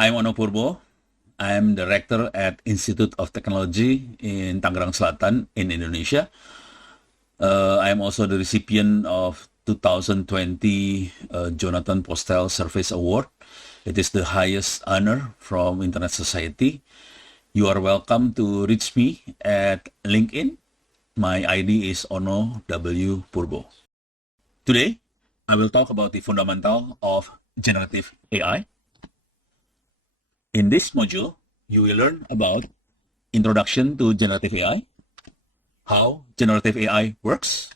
I'm Ono Purbo. I'm director at Institute of Technology in Tangerang Selatan in Indonesia. I am also the recipient of 2020 Jonathan Postel Service Award. It is the highest honor from Internet Society. You are welcome to reach me at LinkedIn. My ID is Ono W. Purbo. Today, I will talk about the fundamental of generative AI. In this module, you will learn about Introduction to Generative AI, how generative AI works,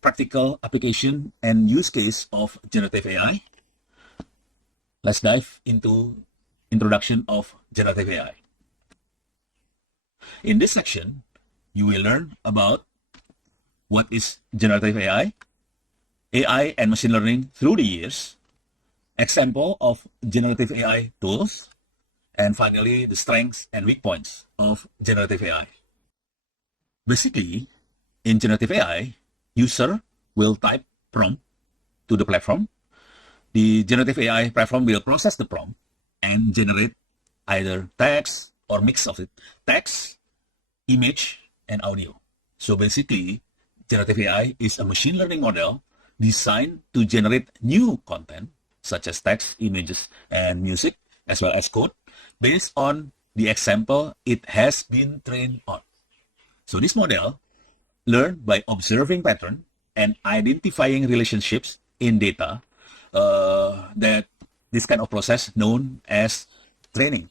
practical application and use case of generative AI. Let's dive into Introduction of Generative AI. In this section, you will learn about what is generative AI and machine learning through the years, example of generative AI tools, and finally, the strengths and weak points of generative AI. Basically, in generative AI, user will type prompt to the platform. The generative AI platform will process the prompt and generate either text or mix of it, text, image, and audio. So basically, generative AI is a machine learning model designed to generate new content, such as text, images, and music, as well as code, based on the example it has been trained on. So this model learned by observing pattern and identifying relationships in data, that this kind of process known as training.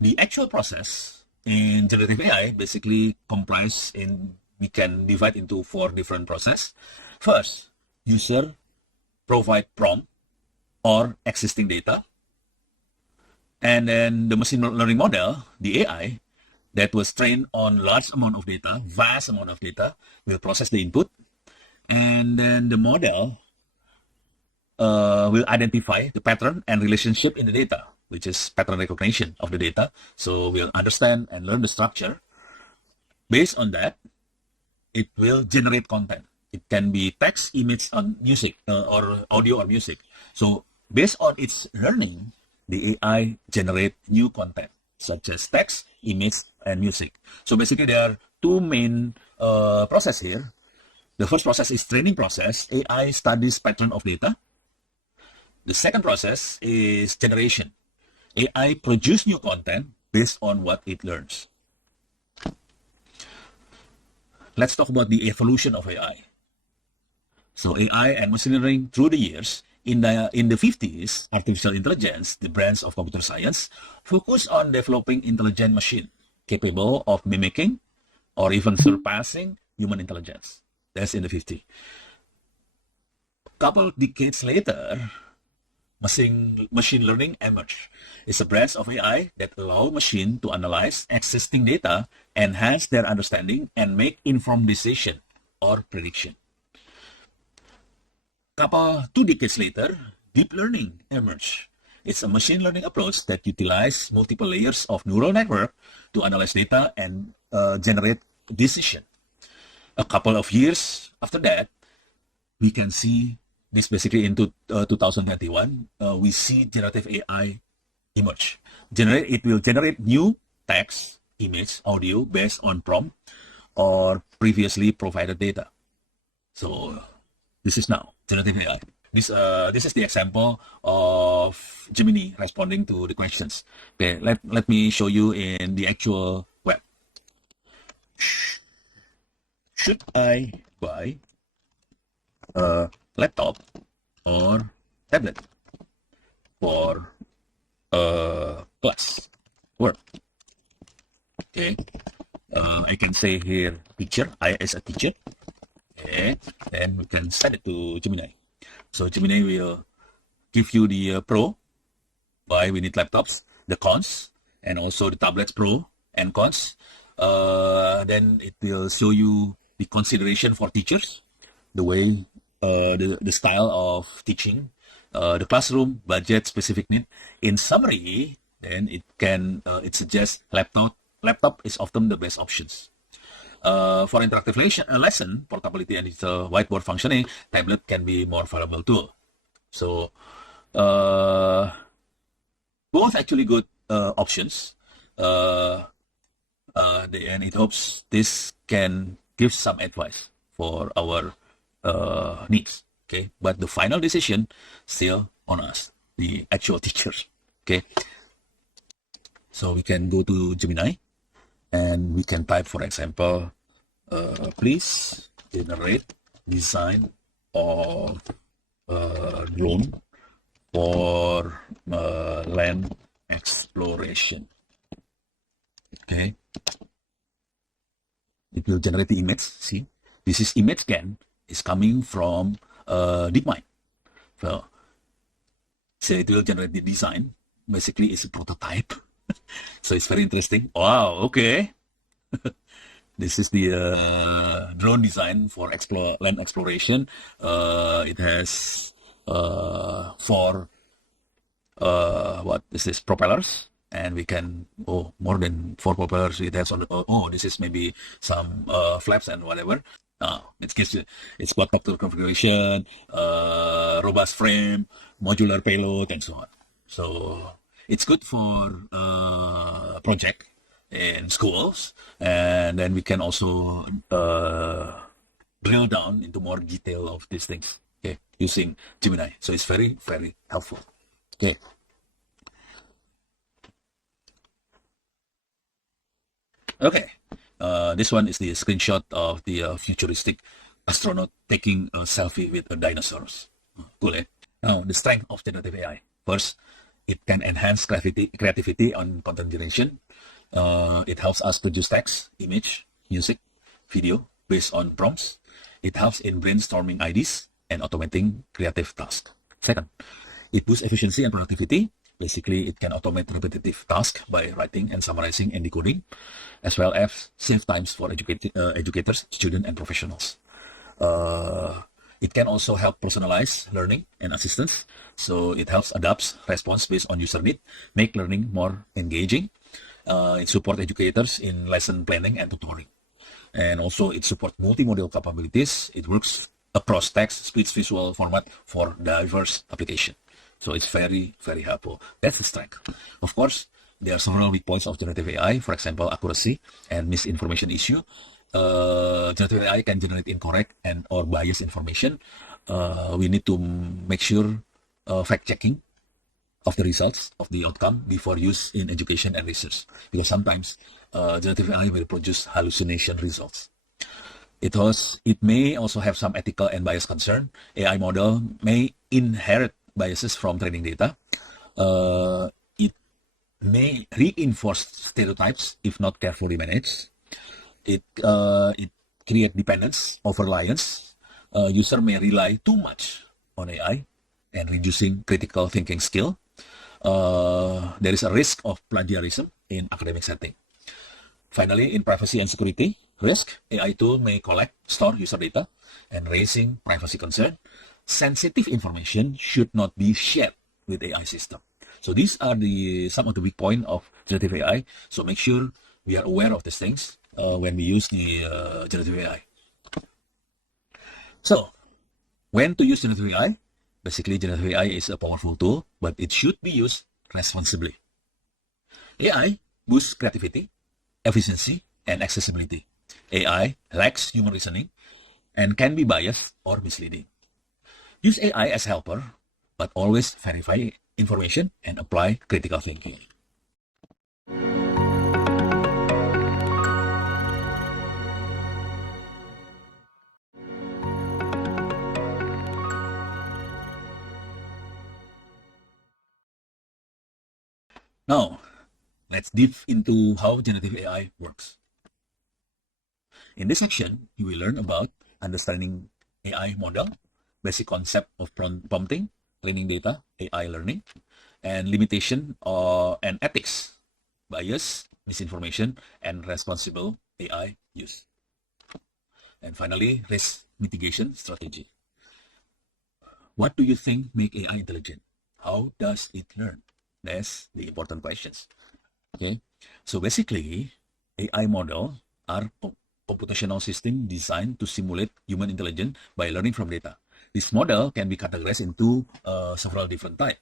The actual process in generative AI basically we can divide into 4 different processes. First, user provide prompt or existing data. And then the machine learning model, the AI, that was trained on large amount of data, vast amount of data, will process the input. And then the model will identify the pattern and relationship in the data, which is pattern recognition of the data. So we'll understand and learn the structure. Based on that, it will generate content. It can be text, image, and music, or audio or music. So based on its learning, the AI generate new content, such as text, image, and music. So basically, there are 2 main process here. The first process is training process. AI studies pattern of data. The second process is generation. AI produce new content based on what it learns. Let's talk about the evolution of AI. So AI and machine learning through the years, in the 50s, artificial intelligence, the branch of computer science, focused on developing intelligent machine capable of mimicking or even surpassing human intelligence. That's in the 50s. Couple decades later, machine learning emerged. It's a branch of AI that allow machine to analyze existing data, enhance their understanding, and make informed decision or prediction. 2 decades later, deep learning emerged. It's a machine learning approach that utilizes multiple layers of neural network to analyze data and generate decision. A couple of years after that, we can see this basically in 2021, we see generative AI emerge. It will generate new text, image, audio based on prompt or previously provided data. So this is now generative AI. This is the example of Gemini responding to the questions. Okay, let me show you in the actual web. Should I buy a laptop or tablet for class work? Okay, I can say here teacher, I as a teacher. Okay, then we can send it to Gemini. So Gemini will give you the pro, why we need laptops, the cons, and also the tablets pro and cons. Then it will show you the consideration for teachers, the way, the style of teaching, the classroom, budget, specific need. In summary, then it suggests laptop is often the best options. For interactive lesson, portability and its whiteboard functioning, tablet can be more valuable tool. So Uh, Both actually good options. Uh, and it hopes this can give some advice for our needs. Okay, but the final decision still on us, the actual teachers. Okay, so we can go to Gemini and we can type, for example, please generate design of drone for land exploration. Okay, it will generate the image. See, this is image scan is coming from DeepMind. So it will generate the design. Basically, it's a prototype. So it's very interesting. Wow. Okay. This is the drone design for land exploration. It has four what is this, propellers, and we can, more than four propellers. It has on this is maybe some flaps and whatever. It gives you, it's got top configuration, robust frame, modular payload, and so on. So it's good for project in schools, and then we can also drill down into more detail of these things, okay, using Gemini. So it's very, very helpful. Okay. Okay. This one is the screenshot of the futuristic astronaut taking a selfie with dinosaurs. Cool, eh? Now, the strength of generative AI. First, it can enhance creativity on content generation. It helps us produce text, image, music, video based on prompts. It helps in brainstorming ideas and automating creative tasks. Second, it boosts efficiency and productivity. Basically, it can automate repetitive tasks by writing and summarizing and decoding, as well as save times for educators, students, and professionals. It can also help personalize learning and assistance. So it helps adapt response based on user need, make learning more engaging. It supports educators in lesson planning and tutoring. And also it supports multimodal capabilities. It works across text, speech, visual format for diverse application. So it's very, very helpful. That's the strength. Of course, there are several weak points of generative AI, for example, accuracy and misinformation issue. Generative AI can generate incorrect and or biased information. We need to make sure fact checking of the results of the outcome before use in education and research, because sometimes generative AI will produce hallucination results. It may also have some ethical and bias concern. AI model may inherit biases from training data. It may reinforce stereotypes if not carefully managed. It create dependence over reliance. User may rely too much on AI and reducing critical thinking skill. There is a risk of plagiarism in academic setting. Finally, in privacy and security risk, AI tool may collect, store user data, and raising privacy concern. Sensitive information should not be shared with AI system. So these are some of the weak point of generative AI. So make sure we are aware of these things when we use the generative AI. So when to use generative AI? Basically, generative AI is a powerful tool, but it should be used responsibly. AI boosts creativity, efficiency, and accessibility. AI lacks human reasoning and can be biased or misleading. Use AI as helper, but always verify information and apply critical thinking. Now, let's dive into how generative AI works. In this section, you will learn about understanding AI model, basic concept of prompting, training data, AI learning, and limitation and ethics, bias, misinformation, and responsible AI use. And finally, risk mitigation strategy. What do you think make AI intelligent? How does it learn? That's the important questions. Okay, so basically, AI model are computational system designed to simulate human intelligence by learning from data. This model can be categorized into several different types.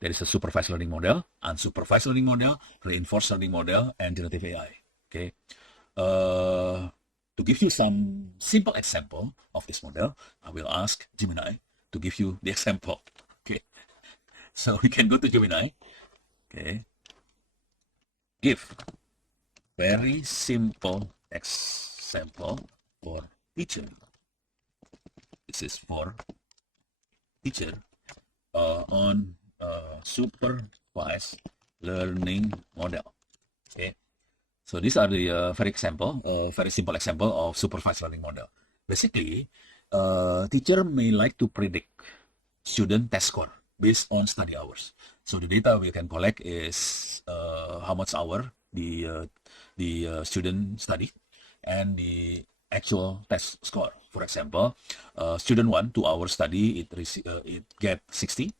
There is a supervised learning model, unsupervised learning model, reinforced learning model, and generative AI. Okay. To give you some simple example of this model, I will ask Gemini to give you the example. Okay. So we can go to Gemini. Okay. Give very simple example for teacher. This is for teacher on supervised learning model. Okay, so these are the very simple example of supervised learning model. Basically, teacher may like to predict student test score based on study hours. So the data we can collect is how much hour the student study and the actual test score. For example, student 1, 2 hours study, it get 60,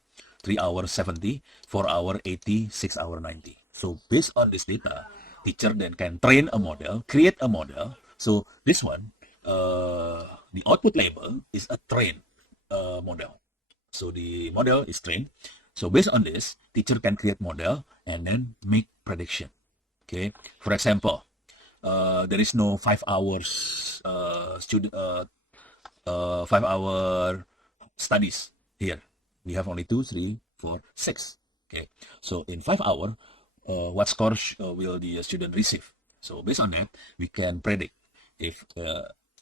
3 hours 70, 4 hour 80, 6 hour 90. So based on this data, teacher then can train a model, create a model. So this one, the output label is a train model. So the model is trained. So based on this, teacher can create model and then make prediction. Okay, for example, there is no 5 hours 5 hour studies here. We have only 2, 3, 4, 6. Okay, so in 5 hour, what score will the student receive? So based on that, we can predict if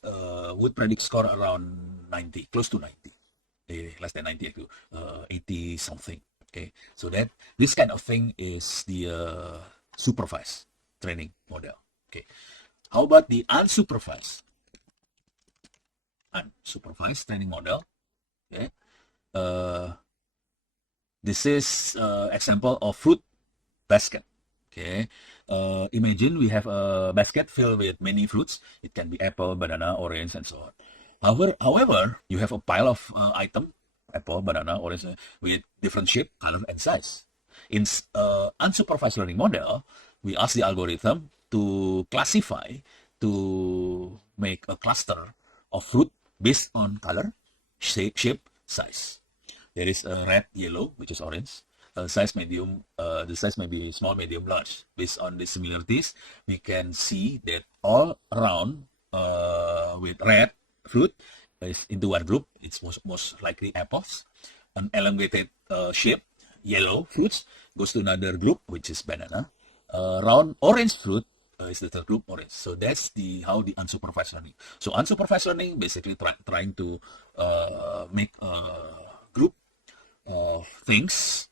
would predict score around 90, close to 90, less than 90 to 80 something. Okay, so that this kind of thing is the supervised training model. Okay, how about the unsupervised training model? Okay, this is example of fruit basket. Okay, imagine we have a basket filled with many fruits. It can be apple, banana, orange, and so on. However, you have a pile of item, apple, banana, orange, with different shape, color, and size. In unsupervised learning model, we ask the algorithm to classify, to make a cluster of fruit based on color, shape, size. There is a red, yellow, which is orange. Size medium, the size may be small, medium, large. Based on the similarities, we can see that all around with red fruit is into one group. It's most likely apples. An elongated shape, yellow fruits, goes to another group, which is banana. Round orange fruit is the third group, orange. So that's how the unsupervised learning. So unsupervised learning basically trying to make a group of things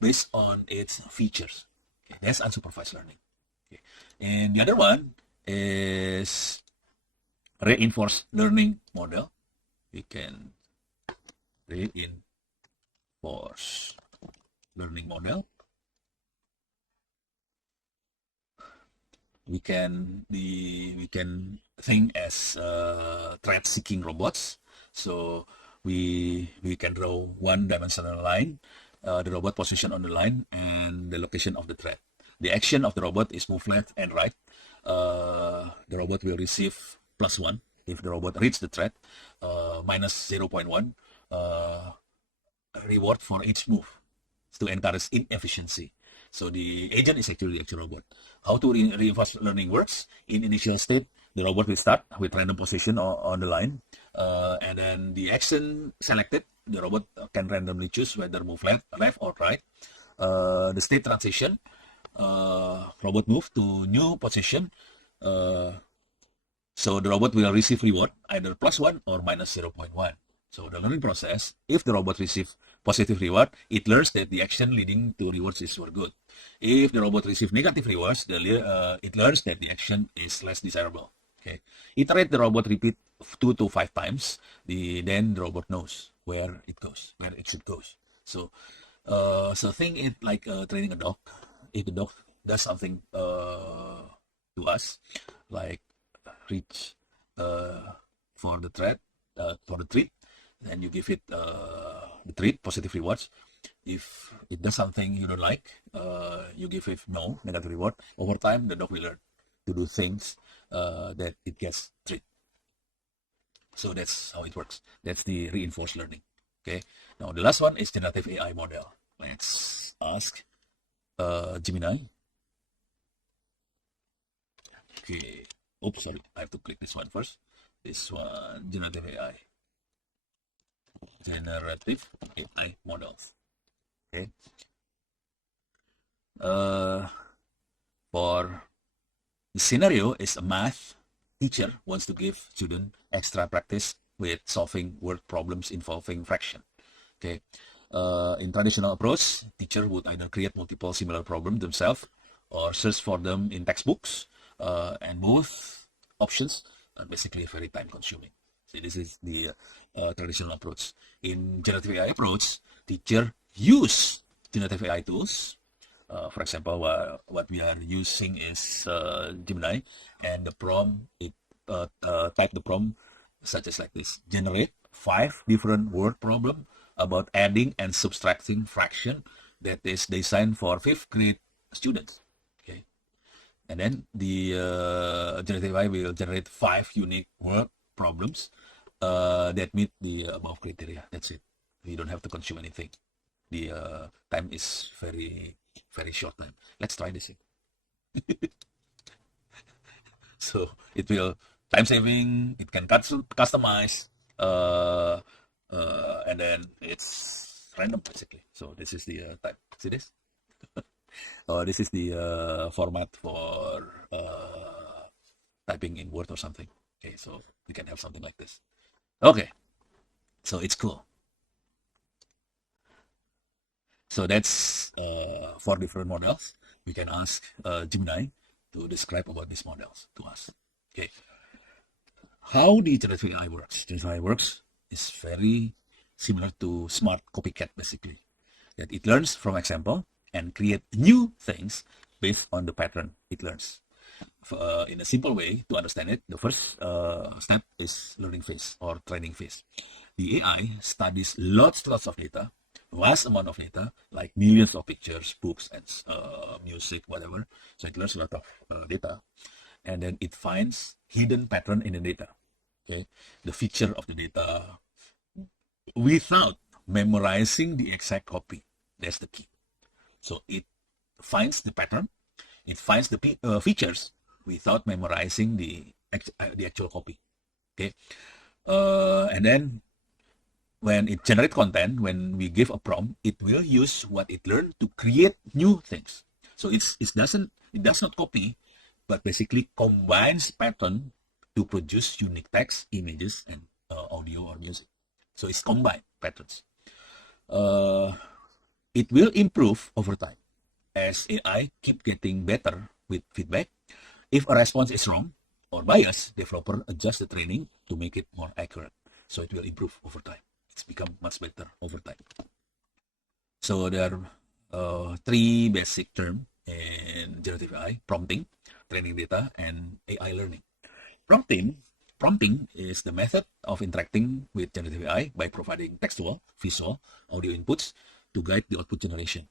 based on its features. Okay, that's unsupervised learning. Okay. And the other one is reinforced learning model. We can reinforce learning model. We can think as threat-seeking robots. So we can draw one-dimensional line, the robot position on the line, and the location of the threat. The action of the robot is move left and right. The robot will receive +1 if the robot reaches the threat, minus 0.1 reward for each move to encourage inefficiency. So the agent is actually the actual robot. How to reinforce learning works? In initial state, the robot will start with random position on the line, and then the action selected, the robot can randomly choose whether move left or right. The state transition, robot move to new position. So the robot will receive reward either +1 or minus 0.1. So the learning process, if the robot receives positive reward, it learns that the action leading to rewards is for good. If the robot receives negative rewards, it learns that the action is less desirable. Okay, iterate the robot, repeat 2 to 5 times. Then the robot knows where it should go. So, think it like training a dog. If the dog does something to us, like reach for the treat, then you give it the treat, positive rewards. If it does something you don't like, you give it no, negative reward. Over time, the dog will learn to do things that it gets treat. So that's how it works. That's the reinforced learning. Okay. Now the last one is generative AI model. Let's ask Gemini. Okay. Oops, sorry. I have to click this one first. This one, generative AI. Generative AI models. Okay. For the scenario is a math teacher wants to give student extra practice with solving word problems involving fraction. Okay. In traditional approach, teacher would either create multiple similar problems themselves or search for them in textbooks, and both options are basically very time consuming. So this is the traditional approach. In generative AI approach, teacher use generative AI tools. For example, what we are using is Gemini, and the prompt, it type the prompt such as like this: generate 5 different word problem about adding and subtracting fraction that is designed for 5th grade students. Okay, and then the generative AI will generate 5 unique word problems that meet the above criteria. That's it. We don't have to consume anything. The time is very short time. Let's try this. So it will time saving. It can customize, and then it's random basically. So this is the type. See this? This is the format for typing in Word or something. Okay, so we can have something like this. Okay, so it's cool. So that's 4 different models. We can ask Gemini to describe about these models to us. Okay, how the generative AI works? Generative AI works is very similar to smart copycat basically. That it learns from example and create new things based on the pattern it learns. In a simple way to understand it, the first step is learning phase or training phase. The AI studies lots of data, vast amount of data, like millions of pictures, books, and music, whatever. So it learns a lot of data, and then it finds hidden pattern in the data. Okay, the feature of the data without memorizing the exact copy. That's the key. So it finds the pattern, it finds the features without memorizing the actual copy. Okay, and then when it generates content, when we give a prompt, it will use what it learned to create new things. So it does not copy, but basically combines pattern to produce unique text, images, and audio or music. So it's combined patterns. It will improve over time as AI keep getting better with feedback. If a response is wrong or biased, developer adjust the training to make it more accurate. So it will improve over time. It's become much better over time. So there are 3 basic terms in generative AI: prompting, training data, and AI learning. Prompting is the method of interacting with generative AI by providing textual, visual, audio inputs to guide the output generation.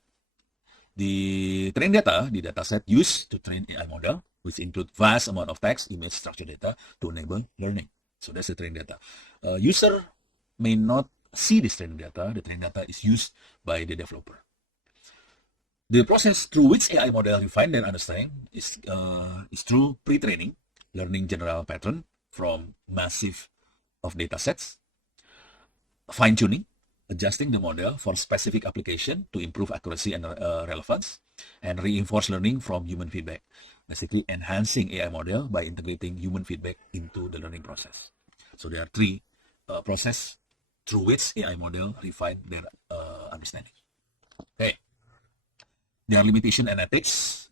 The training data, the dataset used to train AI model, which include vast amount of text, image, structured data to enable learning. So that's the training data. User may not see this training data. The training data is used by the developer. The process through which AI model refine their understanding is through pre-training, learning general pattern from massive of data sets, fine-tuning, adjusting the model for specific application to improve accuracy and relevance, and reinforce learning from human feedback. Basically, enhancing AI model by integrating human feedback into the learning process. So there are 3 process through which AI model refine their understanding. Okay. There are limitation and ethics,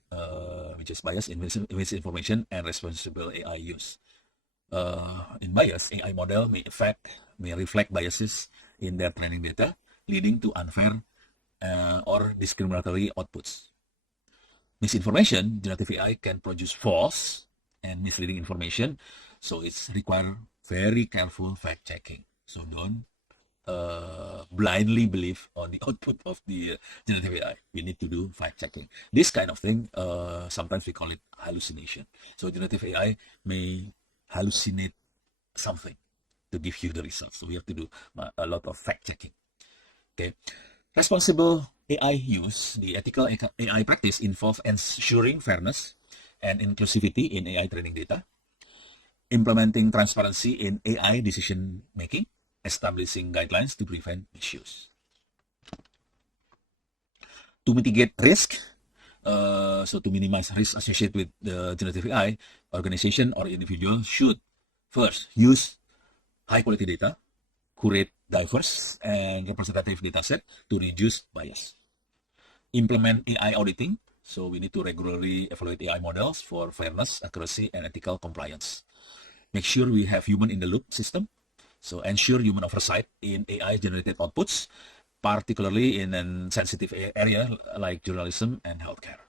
which is bias, misinformation, and responsible AI use. In bias, AI model may reflect biases in their training data, leading to unfair or discriminatory outputs. Misinformation, generative AI can produce false and misleading information, so it's require very careful fact checking. So don't blindly believe on the output of the generative AI. We need to do fact checking. This kind of thing, sometimes we call it hallucination. So generative AI may hallucinate something to give you the results. So we have to do a lot of fact checking. Okay. Responsible AI use, the ethical AI practice involves ensuring fairness and inclusivity in AI training data, implementing transparency in AI decision making, establishing guidelines to prevent misuse. To mitigate risk, so to minimize risk associated with the generative AI, organization or individual should first use high quality data, curate diverse and representative data set to reduce bias. Implement AI auditing, so we need to regularly evaluate AI models for fairness, accuracy, and ethical compliance. Make sure we have human in the loop system, so ensure human oversight in AI generated outputs, particularly in a sensitive area like journalism and healthcare.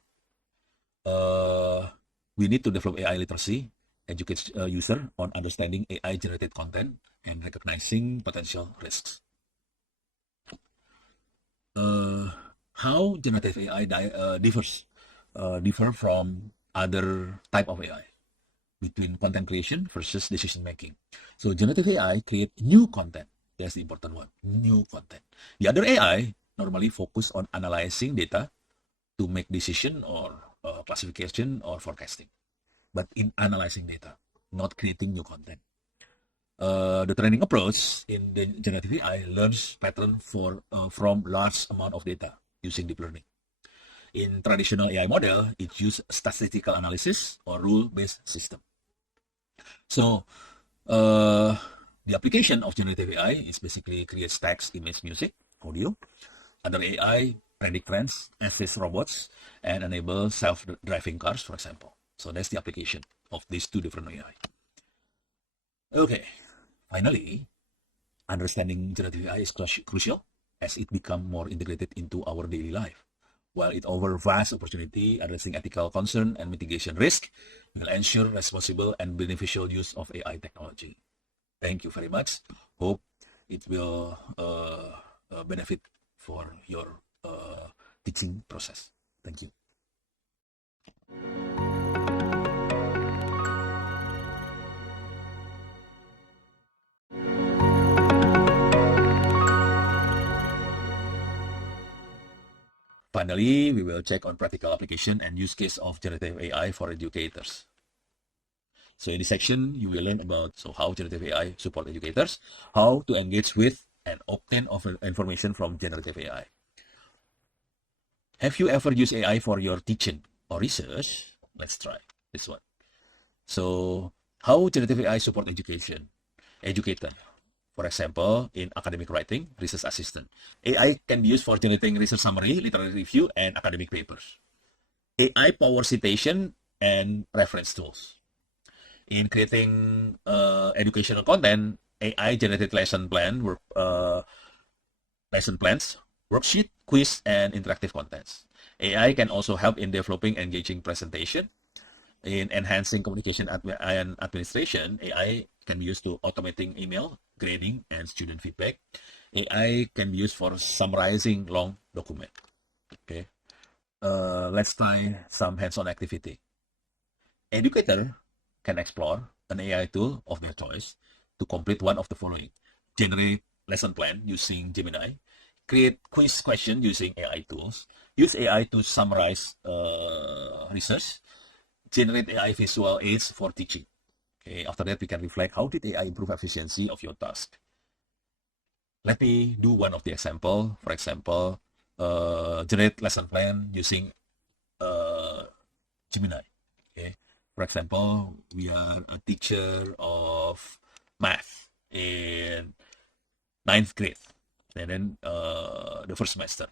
We need to develop AI literacy, educate user on understanding AI generated content and recognizing potential risks. How generative AI differ from other type of AI between content creation versus decision making. So generative AI create new content. That's the important one, new content. The other AI normally focus on analyzing data to make decision or classification or forecasting, but in analyzing data, not creating new content. The training approach in the generative AI learns pattern from large amount of data using deep learning. In traditional AI model, it uses statistical analysis or rule-based system. So the application of generative AI is basically creates text, image, music, audio. Other AI predict trends, assist robots, and enable self-driving cars, for example. So that's the application of these two different AI. Okay, finally, understanding generative AI is crucial as it becomes more integrated into our daily life. While it offers vast opportunity addressing ethical concern and mitigation risk, will ensure responsible and beneficial use of AI technology. Thank you very much. Hope it will benefit for your teaching process. Thank you. Finally, we will check on practical application and use case of generative AI for educators. So in this section, you will learn about how generative AI support educators, how to engage with and obtain information from generative AI. Have you ever used AI for your teaching or research? Let's try this one. So how generative AI support educator? For example, in academic writing, research assistant. AI can be used for generating research summary, literary review, and academic papers. AI power citation and reference tools. In creating educational content, AI generated lesson plans, worksheet, quiz, and interactive contents. AI can also help in developing engaging presentation. In enhancing communication and administration, AI can be used to automating email, grading, and student feedback. AI can be used for summarizing long document. Okay, let's try some hands-on activity. Educator can explore an AI tool of their choice to complete one of the following: generate lesson plan using Gemini, create quiz question using AI tools, use AI to summarize research, generate AI visual aids for teaching. Okay, after that, we can reflect how did AI improve efficiency of your task. Let me do one of the example. For example, generate lesson plan using Gemini. Okay, for example, we are a teacher of math in 9th grade, and then the first semester.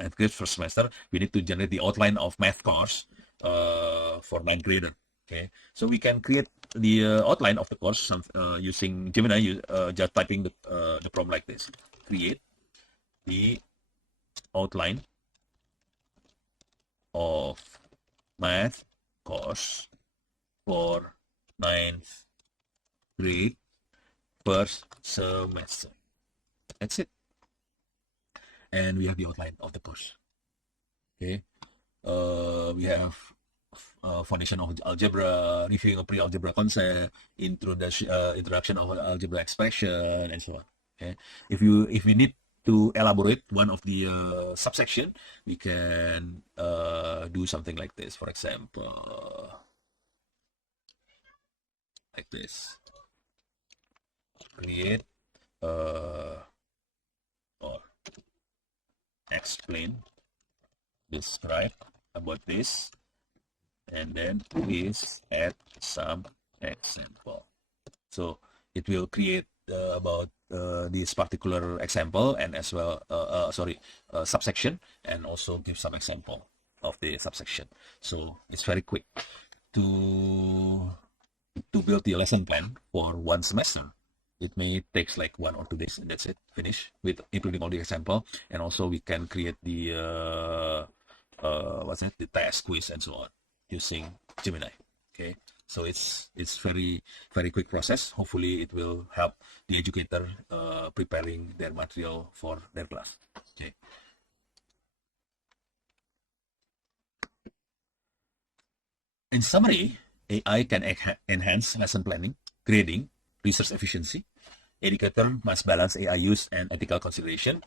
9th grade first semester, we need to generate the outline of math course for 9th grader. Okay, so we can create the outline of the course using Gemini, just typing the prompt like this: create the outline of math course for 9th grade first semester. That's it. And we have the outline of the course. Okay, we have foundation of algebra, reviewing of pre-algebra concept, introduction of algebra expression, and so on. Okay, if we need to elaborate one of the subsection, we can do something like this. For example, like this. Create or explain, describe about this, and then please add some example. So it will create about this particular example, and as well subsection, and also give some example of the subsection. So it's very quick to build the lesson plan for one semester. It may takes like 1 or 2 days, and that's it. Finish with including all the example, and also we can create the the test, quiz, and so on using Gemini. Okay, so it's very quick process. Hopefully, it will help the educator preparing their material for their class. Okay. In summary, AI can enhance lesson planning, grading, research efficiency. Educator must balance AI use and ethical consideration.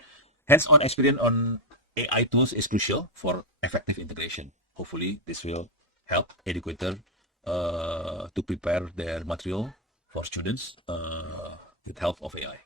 Hands-on experience on AI tools is crucial for effective integration. Hopefully, this will help educator to prepare their material for students with help of AI.